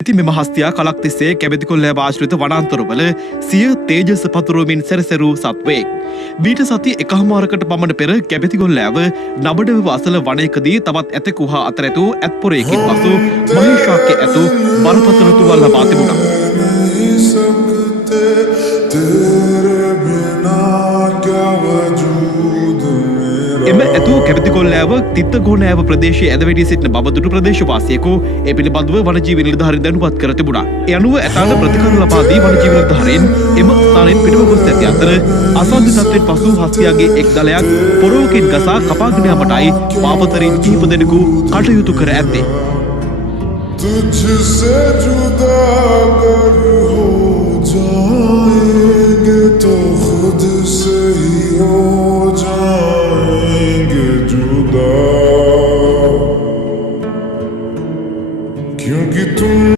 ඉතින් මෙම හස්තියා කලක් තිස්සේ කැබැතිකොල්ලෑව ආශ්‍රිත වනාන්තරවල සිය තේජස පතුරුවමින් සැරසැරූ සත්වයෙක්. මීට සති එකහමාරකට පමණ පෙර කැබැතිකොල්ලෑව නබඩව අසල වනයකදී තවත් ඇතෙකු හා අතර ඇතු ඇත්පොරයකින් පසු මහේශාක්‍ය ඇතු බරපතල තුවාල ලබා තිබුණා. එම ඇතු කැබැතිකොල්ලෑව තිත්තගෝනෑව ප්‍රදේශයේ ඇද වැඩී සිටින බව දුටු ප්‍රදේශවාසියෙකු ඒ පිළිබඳව වනජීවි නිලධාරීන් දැනුවත් කර තිබුණා. ඒ අනුව ඇතාට ප්‍රතිකාර ලබා දී වනජීවි නිලධාරීන් එම ස්ථානයෙන් පිටව ගොස් ඇති අතර අසාධ්‍ය තත්ත්වයෙන් පසු හස්තියාගේ එක් දලයක් පොරවකින් ගසා කපාගෙන යාමටයි පාපතරින් කිහිප දෙනෙකු කටයුතු කර ඇත්තේ. तुझसे जुदा अगर हो जाएंगे तो खुद से ही हो